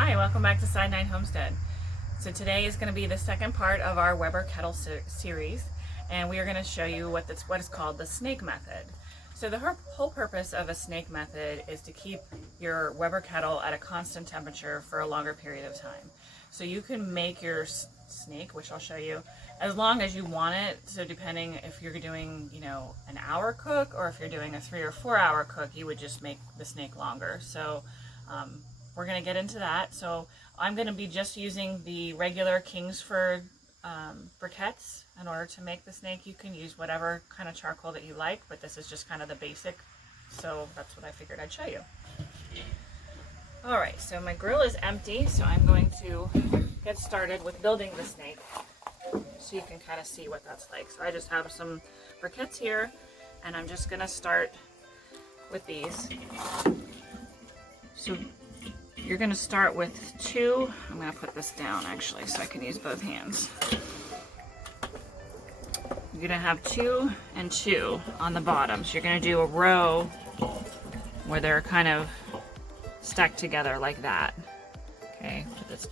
Hi, welcome back to Side 9 Homestead. So today is going to be the second part of our Weber Kettle series, and we are going to show you what is called the snake method. So the whole purpose of a snake method is to keep your Weber kettle at a constant temperature for a longer period of time. So you can make your snake, which I'll show you, as long as you want it. So depending if you're doing, an hour cook, or if you're doing a 3 or 4 hour cook, you would just make the snake longer. So we're going to get into that. So I'm going to be just using the regular Kingsford briquettes in order to make the snake. You can use whatever kind of charcoal that you like, but this is just kind of the basic. So that's what I figured I'd show you. Alright, so my grill is empty, so I'm going to get started with building the snake so you can kind of see what that's like. So I just have some briquettes here, and I'm just going to start with these. So you're going to start with 2. I'm going to put this down actually so I can use both hands. You're going to have 2 and 2 on the bottom. So you're going to do a row where they're kind of stacked together like that. Okay, put this.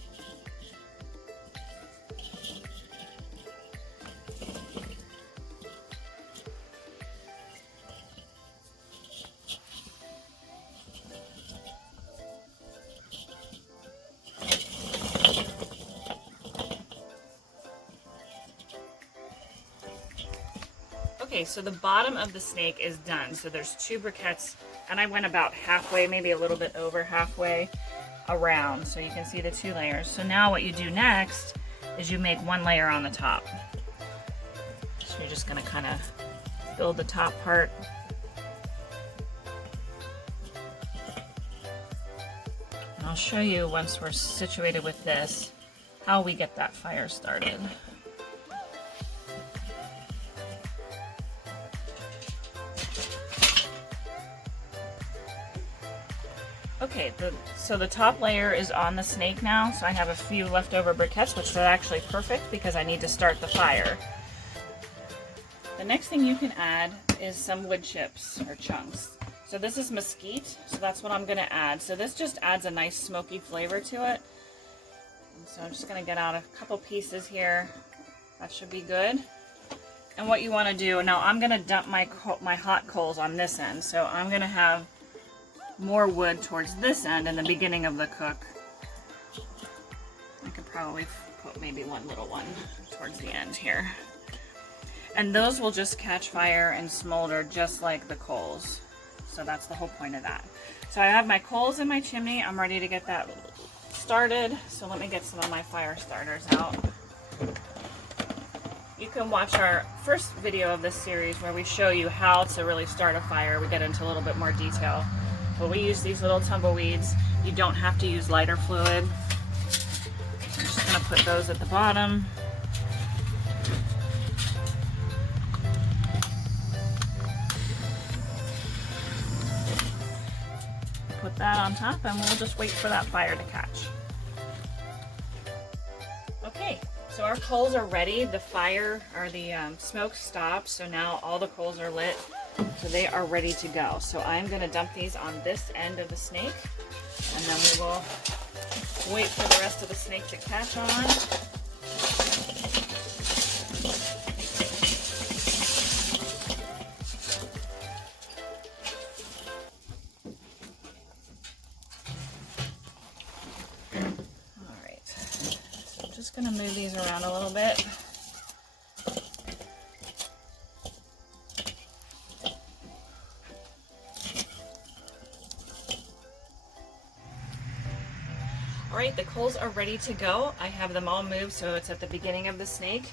Okay, so the bottom of the snake is done. So there's 2 briquettes, and I went about halfway, maybe a little bit over halfway around, so you can see the 2 layers. So now what you do next is you make 1 layer on the top. So you're just going to kind of build the top part. And I'll show you once we're situated with this how we get that fire started. Okay, so the top layer is on the snake now, so I have a few leftover briquettes, which are actually perfect because I need to start the fire. The next thing you can add is some wood chips or chunks. So this is mesquite, so that's what I'm going to add. So this just adds a nice smoky flavor to it. And so I'm just going to get out a couple pieces here. That should be good. And what you want to do, now I'm going to dump my hot coals on this end, so I'm going to have more wood towards this end in the beginning of the cook. I could probably put maybe one little one towards the end here. And those will just catch fire and smolder just like the coals. So that's the whole point of that. So I have my coals in my chimney. I'm ready to get that started. So let me get some of my fire starters out. You can watch our first video of this series where we show you how to really start a fire. We get into a little bit more detail. But we use these little tumbleweeds. You don't have to use lighter fluid. I'm just going to put those at the bottom. Put that on top, and we'll just wait for that fire to catch. Okay, so our coals are ready. The fire, or the smoke stopped, so now all the coals are lit. So they are ready to go. So I'm going to dump these on this end of the snake, and then we will wait for the rest of the snake to catch on. All right, so I'm just going to move these around a little bit. Alright, the coals are ready to go. I have them all moved so it's at the beginning of the snake.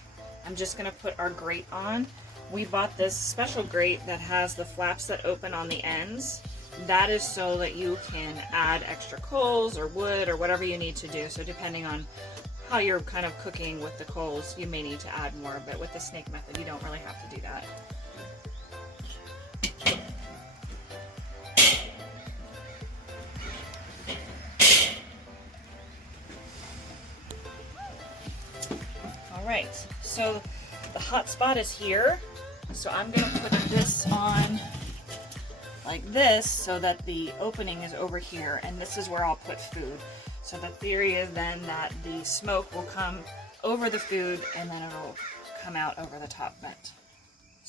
I'm just going to put our grate on. We bought this special grate that has the flaps that open on the ends. That is so that you can add extra coals or wood or whatever you need to do. So depending on how you're kind of cooking with the coals, you may need to add more, but with the snake method you don't really have to do that. Alright, so the hot spot is here, so I'm going to put this on like this so that the opening is over here, and this is where I'll put food. So the theory is then that the smoke will come over the food and then it'll come out over the top vent.